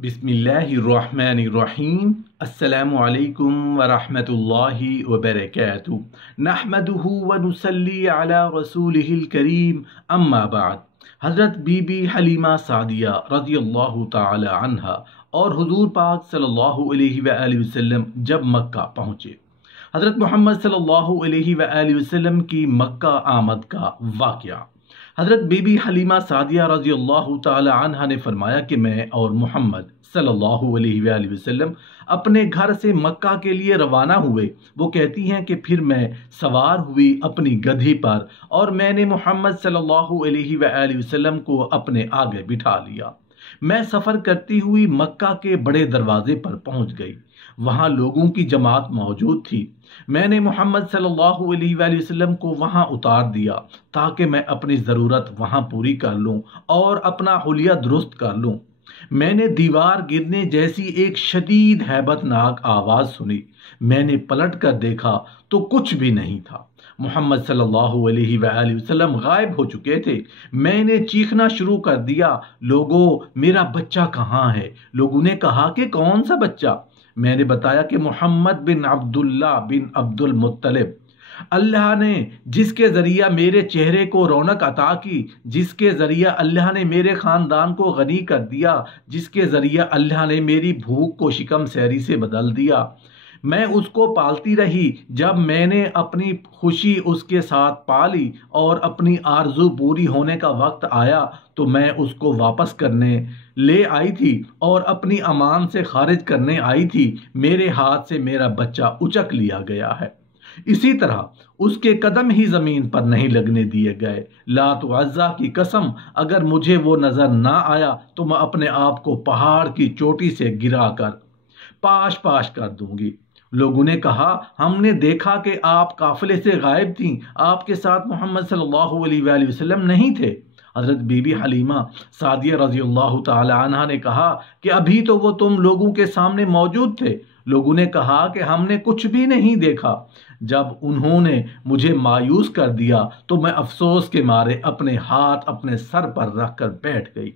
बिस्मिल्लाहिर्रहमानिर्रहीम। अस्सलामु अलैकुम वरहमतुल्लाहि वबरकातुहू। नहमदुहु व नुसल्ली अला रसूलिहिल करीम, अम्मा बाद। हज़रत बीबी हलीमा सादिया रज़ियल्लाहु ताला अन्हा और हुज़ूर पाक सल्लल्लाहु अलैहि वसल्लम जब मक्का पहुँचे, हज़रत मोहम्मद सल्लल्लाहु अलैहि वसल्लम की मक्का आमद का वाक़या। हज़रत बीबी हलीमा सादिया रज़ियल्लाहु ताला अन्हा ने फरमाया कि मैं और मोहम्मद सल्लल्लाहु अलैहि वसल्लम अपने घर से मक्का के लिए रवाना हुए। वो कहती हैं कि फिर मैं सवार हुई अपनी गधी पर और मैंने मोहम्मद सल्लल्लाहु अलैहि वसल्लम को अपने आगे बिठा लिया। मैं सफ़र करती हुई मक्का के बड़े दरवाजे पर पहुंच गई। वहां लोगों की जमात मौजूद थी। मैंने मोहम्मद सल्लल्लाहु अलैहि वसल्लम को वहां उतार दिया ताकि मैं अपनी ज़रूरत वहां पूरी कर लूं और अपना हुलिया दुरुस्त कर लूं। मैंने दीवार गिरने जैसी एक शदीद हैबतनाक आवाज़ सुनी। मैंने पलट कर देखा तो कुछ भी नहीं था। मोहम्मद सल्लल्लाहु अलैहि वसल्लम गायब हो चुके थे। मैंने चीखना शुरू कर दिया, लोगों मेरा बच्चा कहाँ है? लोगों ने कहा कि कौन सा बच्चा? मैंने बताया कि मोहम्मद बिन अब्दुल्ला बिन अब्दुल मुत्तलिब। अल्लाह ने जिसके ज़रिया मेरे चेहरे को रौनक अता की, जिसके ज़रिया अल्लाह ने मेरे ख़ानदान को गनी कर दिया, जिसके ज़रिया अल्लाह ने मेरी भूख को शिकम सैरी से बदल दिया, मैं उसको पालती रही। जब मैंने अपनी खुशी उसके साथ पाली और अपनी आरजू पूरी होने का वक्त आया तो मैं उसको वापस करने ले आई थी और अपनी अमान से खारिज करने आई थी। मेरे हाथ से मेरा बच्चा उचक लिया गया है। इसी तरह उसके कदम ही जमीन पर नहीं लगने दिए गए। लात व अज़्ज़ा की कसम, अगर मुझे वो नजर ना आया तो मैं अपने आप को पहाड़ की चोटी से गिरा कर पाश पाश कर दूंगी। लोगों ने कहा, हमने देखा कि आप काफिले से गायब थीं, आपके साथ मोहम्मद सल्लल्लाहु अलैहि वसल्लम नहीं थे। हजरत बीबी हलीमा सादिया रज़ियल्लाहु ताला अन्हा ने कहा कि अभी तो वो तुम लोगों के सामने मौजूद थे। लोगों ने कहा कि हमने कुछ भी नहीं देखा। जब उन्होंने मुझे मायूस कर दिया तो मैं अफसोस के मारे अपने हाथ अपने सर पर रख कर बैठ गई।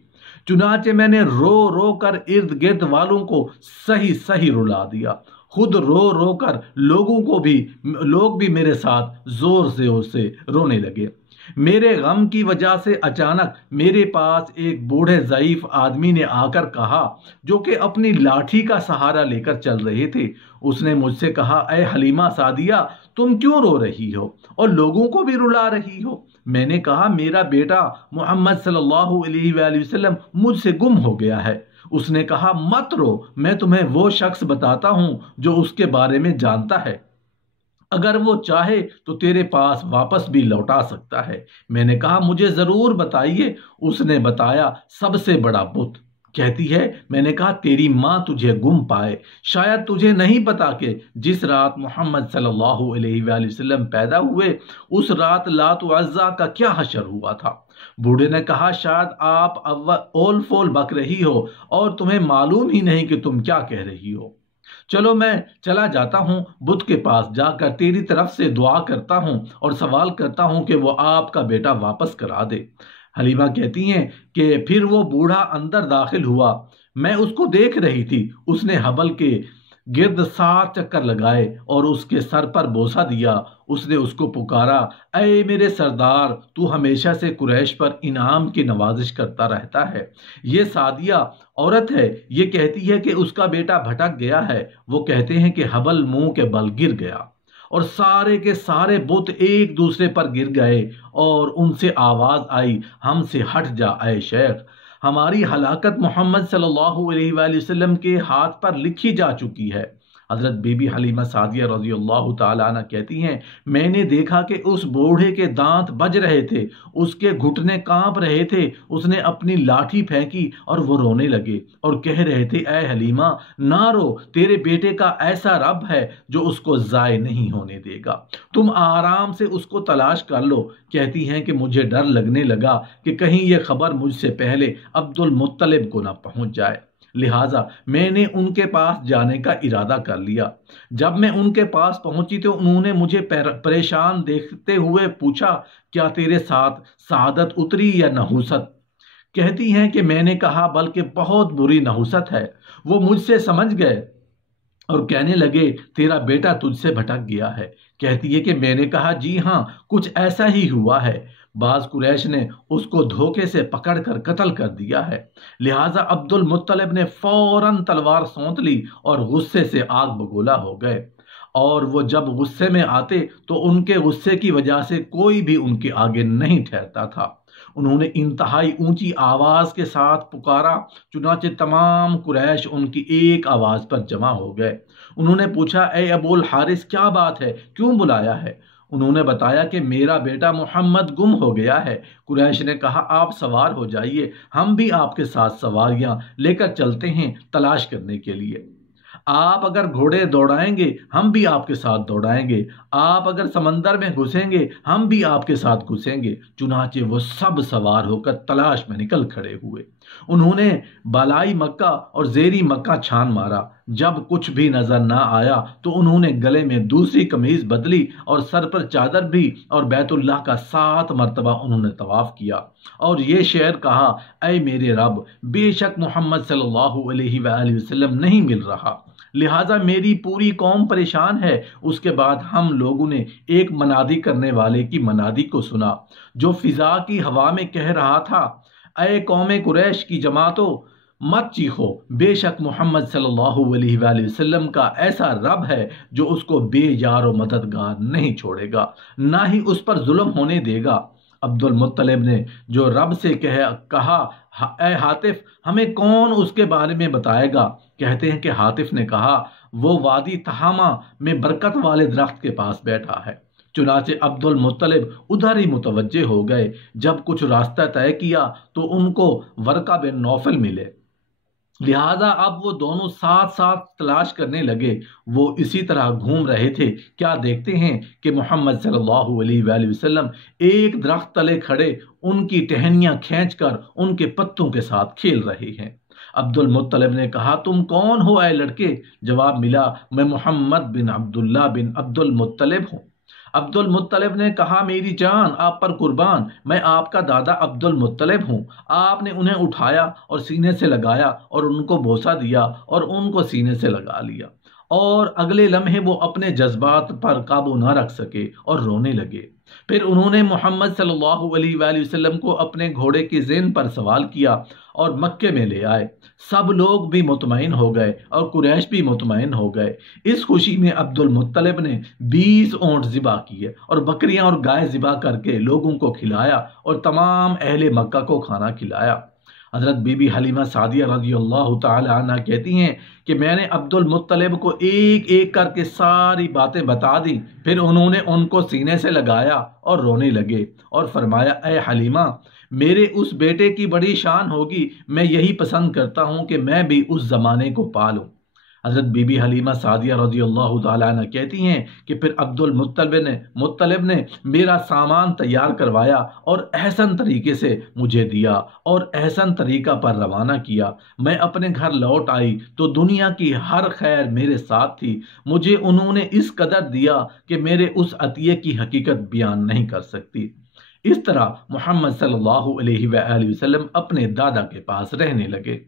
चुनाचे मैंने रो रो कर इर्द गिर्द वालों को सही सही रुला दिया। खुद रो रो कर लोग भी मेरे साथ जोर से रोने लगे। मेरे गम की वजह से अचानक मेरे पास एक बूढ़े ज़ईफ आदमी ने आकर कहा, जो कि अपनी लाठी का सहारा लेकर चल रहे थे। उसने मुझसे कहा, ऐ हलीमा सादिया, तुम क्यों रो रही हो और लोगों को भी रुला रही हो? मैंने कहा, मेरा बेटा मोहम्मद सल्लल्लाहु अलैहि वसल्लम मुझसे गुम हो गया है। उसने कहा, मत रो, मैं तुम्हें वो शख्स बताता हूं जो उसके बारे में जानता है। अगर वो चाहे तो तेरे पास वापस भी लौटा सकता है। मैंने कहा, मुझे जरूर बताइए। उसने बताया, सबसे बड़ा बुत। कहती है, मैंने कहा, तेरी माँ तुझे गुम पाए। शायद तुझे नहीं पता कि जिस रात मोहम्मद सल्लल्लाहु अलैहि वसल्लम पैदा हुए उस रात लात व अज़्ज़ा का क्या हशर हुआ था। बूढ़े ने कहा, शायद आप ओल फोल बक रही हो और तुम्हें मालूम ही नहीं कि तुम क्या कह रही हो। चलो मैं चला जाता हूँ, बुत के पास जाकर तेरी तरफ से दुआ करता हूँ और सवाल करता हूँ कि वो आपका बेटा वापस करा दे। हलीमा कहती हैं कि फिर वो बूढ़ा अंदर दाखिल हुआ। मैं उसको देख रही थी। उसने हबल के गिर्द 7 चक्कर लगाए और उसके सर पर बोसा दिया। उसने उसको पुकारा, ऐ मेरे सरदार, तू हमेशा से कुरैश पर इनाम की नवाजिश करता रहता है। ये सादिया औरत है, ये कहती है कि उसका बेटा भटक गया है। वो कहते हैं कि हबल मुंह के बल गिर गया और सारे के सारे बुत एक दूसरे पर गिर गए और उनसे आवाज आई, हमसे हट जा ऐ शेख, हमारी हलाकत मोहम्मद सल्लल्लाहु अलैहि वसल्लम के हाथ पर लिखी जा चुकी है। हजरत बीबी हलीमा सादिया रज़ियल्लाहु ताला अन्हा कहती हैं, मैंने देखा कि उस बूढ़े के दांत बज रहे थे, उसके घुटने कांप रहे थे। उसने अपनी लाठी फेंकी और वो रोने लगे और कह रहे थे, ऐ हलीमा ना रो, तेरे बेटे का ऐसा रब है जो उसको ज़ाय नहीं होने देगा। तुम आराम से उसको तलाश कर लो। कहती हैं कि मुझे डर लगने लगा कि कहीं ये खबर मुझसे पहले अब्दुल मुत्तलिब को ना पहुंच जाए, लिहाजा मैंने उनके पास जाने का इरादा कर लिया। जब मैं उनके पास पहुंची तो उन्होंने मुझे परेशान देखते हुए पूछा, क्या तेरे साथ सआदत उतरी या नहूसत? کہتی ہیں کہ میں نے کہا بلکہ بہت بری نحوست ہے۔ وہ مجھ سے سمجھ گئے اور کہنے لگے تیرا بیٹا تجھ سے بھٹک گیا ہے۔ کہتی ہے کہ میں نے کہا جی ہاں کچھ ایسا ہی ہوا ہے۔ بعض قریش نے اس کو دھوکے سے پکڑ کر قتل کر دیا ہے۔ لہٰذا عبد المطلب نے فوراً تلوار سونت لی اور غصے سے آگ بگولا ہو گئے، اور وہ جب غصے میں آتے تو ان کے غصے کی وجہ سے کوئی بھی ان کے آگے نہیں ٹھہرتا تھا۔ انہوں نے انتہائی اونچی آواز کے ساتھ پکارا، چنانچہ تمام قریش ان کی ایک آواز پر جمع ہو گئے۔ انہوں نے پوچھا اے ابو الحارث کیا بات ہے، کیوں بلایا ہے؟ انہوں نے بتایا کہ میرا بیٹا محمد گم ہو گیا ہے۔ قریش نے کہا آپ سوار ہو جائیے، ہم بھی آپ کے ساتھ سواریاں لے کر چلتے ہیں تلاش کرنے کے لیے۔ آپ اگر گھوڑے دوڑائیں گے ہم بھی آپ کے ساتھ دوڑائیں گے، آپ اگر سمندر میں گھسیں گے ہم بھی آپ کے ساتھ گھسیں گے۔ چنانچہ وہ سب سوار ہو کر تلاش میں نکل کھڑے ہوئے۔ انہوں نے بالائی مکہ اور زیری مکہ چھان مارا، جب کچھ بھی نظر نہ آیا تو انہوں نے گلے میں دوسری قمیض بدلی اور سر پر چادر بھی، اور بیت اللہ کا 7 مرتبہ انہوں نے طواف کیا اور یہ شعر کہا اے میرے رب بے شک محمد صلی اللہ علیہ وآلہ وسلم نہیں مل رہا، لہٰذا میری پوری قوم پریشان ہے۔ اس کے بعد ہم لوگوں نے ایک منادی کرنے والے کی منادی کو سنا جو فضا کی ہوا میں کہہ رہا تھا اے قوم قریش کی جماعتو مت چیخو، بے شک محمد صلی اللہ علیہ وآلہ وسلم کا ایسا رب ہے جو اس کو بے یار و مددگار نہیں چھوڑے گا، نہ ہی اس پر ظلم ہونے دے گا۔ عبد المطلب نے جو رب سے کہا اے حاطف ہمیں کون اس کے بارے میں بتائے گا؟ کہتے ہیں کہ حاطف نے کہا وہ وادی تہامہ میں برکت والے درخت کے پاس بیٹھا ہے۔ چنانچہ عبد المطلب ادھر ہی متوجہ ہو گئے۔ جب کچھ راستہ طے کیا تو ان کو ورقہ بن نوفل ملے، لہٰذا اب وہ دونوں ساتھ ساتھ تلاش کرنے لگے۔ وہ اسی طرح گھوم رہے تھے، کیا دیکھتے ہیں کہ محمد صلی اللہ علیہ وآلہ وسلم ایک درخت تلے کھڑے ان کی ٹہنیاں کھینچ کر ان کے پتوں کے ساتھ کھیل رہے ہیں۔ عبد المطلب نے کہا تم کون ہو اے لڑکے؟ جواب ملا میں محمد بن عبداللہ بن عبد المطلب ہوں۔ عبد المطلب نے کہا میری جان آپ پر قربان، میں آپ کا دادا عبد المطلب ہوں۔ آپ نے انہیں اٹھایا اور سینے سے لگایا اور ان کو بوسہ دیا اور ان کو سینے سے لگا لیا، اور اگلے لمحے وہ اپنے جذبات پر قابو نہ رکھ سکے اور رونے لگے۔ پھر انہوں نے محمد صلی اللہ علیہ وآلہ وسلم کو اپنے گھوڑے کے ذہن پر سوار کیا اور مکے میں لے آئے۔ سب لوگ بھی مطمئن ہو گئے اور قریش بھی مطمئن ہو گئے۔ اس خوشی میں عبد المطلب نے 20 اونٹ ذبح کیے اور بکریاں اور گائے ذبح کر کے لوگوں کو کھلایا اور تمام اہل مکہ کو کھانا کھلایا۔ حضرت بی بی حلیمہ سعدیہ رضی اللہ تعالی عنہ کہتی ہیں کہ میں نے عبد المطلب کو ایک ایک کر کے ساری باتیں بتا دی، پھر انہوں نے ان کو سینے سے لگایا اور رونے لگے اور فرمایا اے حلیمہ میرے اس بیٹے کی بڑی شان ہوگی، میں یہی پسند کرتا ہوں کہ میں بھی اس زمانے کو پالوں۔ حضرت بی بی حلیمہ سعدیہ رضی اللہ تعالیٰ عنہ کہتی ہیں کہ پھر عبد المطلب نے میرا سامان تیار کروایا اور احسن طریقے سے مجھے دیا اور احسن طریقہ پر روانہ کیا۔ میں اپنے گھر لوٹ آئی تو دنیا کی ہر خیر میرے ساتھ تھی، مجھے انہوں نے اس قدر دیا کہ میرے اس عطیے کی حقیقت بیان نہیں کر سکتی۔ اس طرح محمد صلی اللہ علیہ وآلہ وسلم اپنے دادا کے پاس رہنے لگے۔